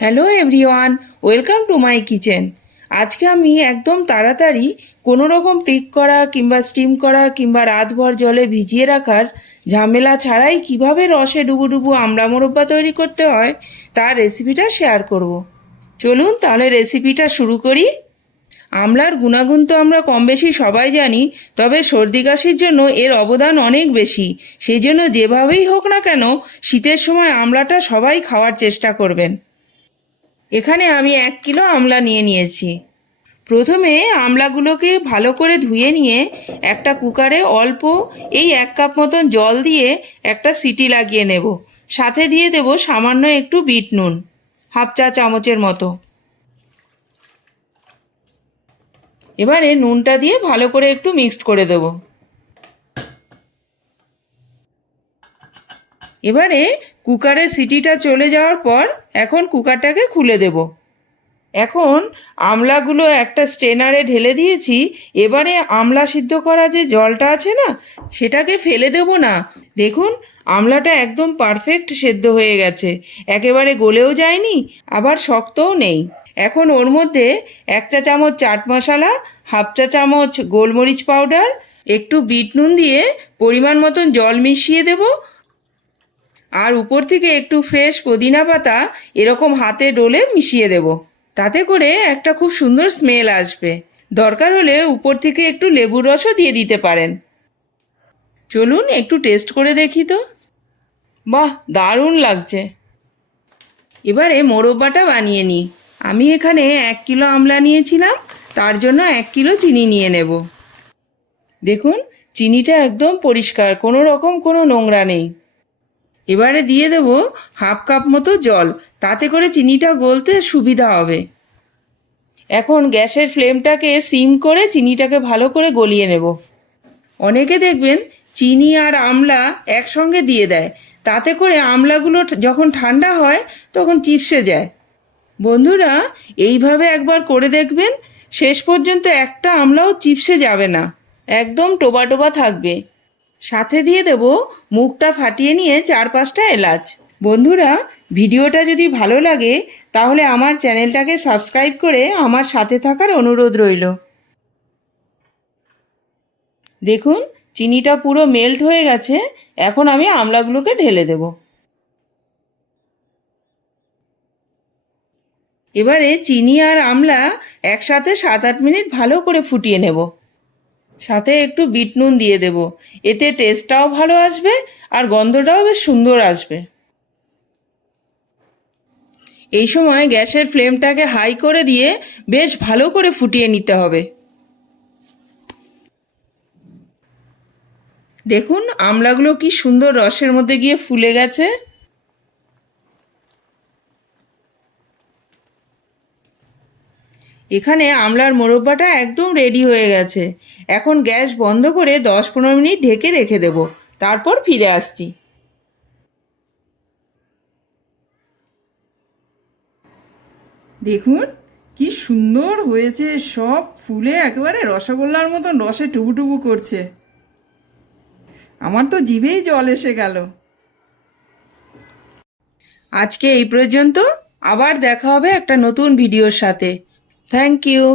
Hello everyone, welcome to my kitchen. আজকে আমি একদম তাড়াতাড়ি কোনো রকম পিক করা কিংবা স্টিম করা কিংবা রাতভর জলে ভিজিয়ে রাখার ঝামেলা ছাড়াই কিভাবে রসে ডুবু আমড়া মোরব্বা তৈরি করতে হয় তার রেসিপিটা শেয়ার করব। চলুন তাহলে রেসিপিটা শুরু করি। আমলার গুণাগুণ তো আমরা কম বেশি সবাই জানি, তবে সর্দি কাশির জন্য এর অবদান অনেক বেশি। সেই জন্য যেভাবেই হোক না কেন শীতের সময় আমলাটা সবাই খাওয়ার চেষ্টা করবেন। এখানে আমি 1 কিলো আমলা নিয়ে নিয়েছি। প্রথমে আমলাগুলোকে ভালো করে ধুয়ে নিয়ে একটা কুকারে অল্প এই 1 কাপ মতন জল দিয়ে একটা সিটি লাগিয়ে নেব। সাথে দিয়ে দেব সামান্য একটু বিট নুন, হাফ চা চামচের মতো। এবারে নুনটা দিয়ে ভালো করে একটু মিক্সড করে দেব। এবারে কুকারের সিটিটা চলে যাওয়ার পর এখন কুকারটাকে খুলে দেব। এখন আমলাগুলো একটা স্ট্রেনারে ঢেলে দিয়েছি। এবারে আমলা সিদ্ধ করা যে জলটা আছে না, সেটাকে ফেলে দেব না। দেখুন আমলাটা একদম পারফেক্ট সেদ্ধ হয়ে গেছে, একেবারে গলেও যায়নি আবার শক্তও নেই। এখন ওর মধ্যে 1 চা চামচ চাট মশলা, হাফ চা চামচ গোলমরিচ পাউডার, একটু বিট নুন দিয়ে পরিমাণ মতন জল মিশিয়ে দেব। আর উপর থেকে একটু ফ্রেশ পুদিনা পাতা এরকম হাতে ডলে মিশিয়ে দেব। তাতে করে একটা খুব সুন্দর স্মেল আসবে। দরকার হলে উপর থেকে একটু লেবুর রসও দিয়ে দিতে পারেন। চলুন একটু টেস্ট করে দেখি তো। বাহ, দারুণ লাগছে। এবারে মোরব্বাটা বানিয়ে নিই। আমি এখানে 1 কিলো আমলা নিয়েছিলাম, তার জন্য 1 কিলো চিনি নিয়ে নেব। দেখুন চিনিটা একদম পরিষ্কার, কোনো রকম কোনো নোংরা নেই। এবারে দিয়ে দেব হাফ কাপ মতো জল, তাতে করে চিনিটা গলতে সুবিধা হবে। এখন গ্যাসের ফ্লেমটাকে সিম করে চিনিটাকে ভালো করে গলিয়ে নেব। অনেকে দেখবেন চিনি আর আমলা একসঙ্গে দিয়ে দেয়, তাতে করে আমলাগুলো যখন ঠান্ডা হয় তখন চিপসে যায়। বন্ধুরা, এইভাবে একবার করে দেখবেন, শেষ পর্যন্ত একটা আমলাও চিপসে যাবে না, একদম টোবা টোবা থাকবে। সাথে দিয়ে দেব মুখটা ফাটিয়ে নিয়ে 4-5টা এলাচ। বন্ধুরা, ভিডিওটা যদি ভালো লাগে তাহলে আমার চ্যানেলটাকে সাবস্ক্রাইব করে আমার সাথে থাকার অনুরোধ রইল। দেখুন চিনিটা পুরো মেল্ট হয়ে গেছে। এখন আমি আমলাগুলোকে ঢেলে দেব। এবারে চিনি আর আমলা একসাথে 7-8 মিনিট ভালো করে ফুটিয়ে নেব। সাথে একটু বিট নুন দিয়ে দেব, এতে টেস্টটাও ভালো আসবে আর গন্ধটাও বেশ সুন্দর আসবে। এই সময় গ্যাসের ফ্লেমটাকে হাই করে দিয়ে বেশ ভালো করে ফুটিয়ে নিতে হবে। দেখুন আমলাগুলো কি সুন্দর রসের মধ্যে গিয়ে ফুলে গেছে। এখানে আমলার মোরব্বাটা একদম রেডি হয়ে গেছে। এখন গ্যাস বন্ধ করে 10-15 মিনিট ঢেকে রেখে দেব, তারপর ফিরে আসছি। দেখুন কি সুন্দর হয়েছে, সব ফুলে একেবারে রসগোল্লার মতন রসে টুবু করছে। আমার তো জিভেই জল এসে গেল। আজকে এই পর্যন্ত, আবার দেখা হবে একটা নতুন ভিডিওর সাথে। Thank you.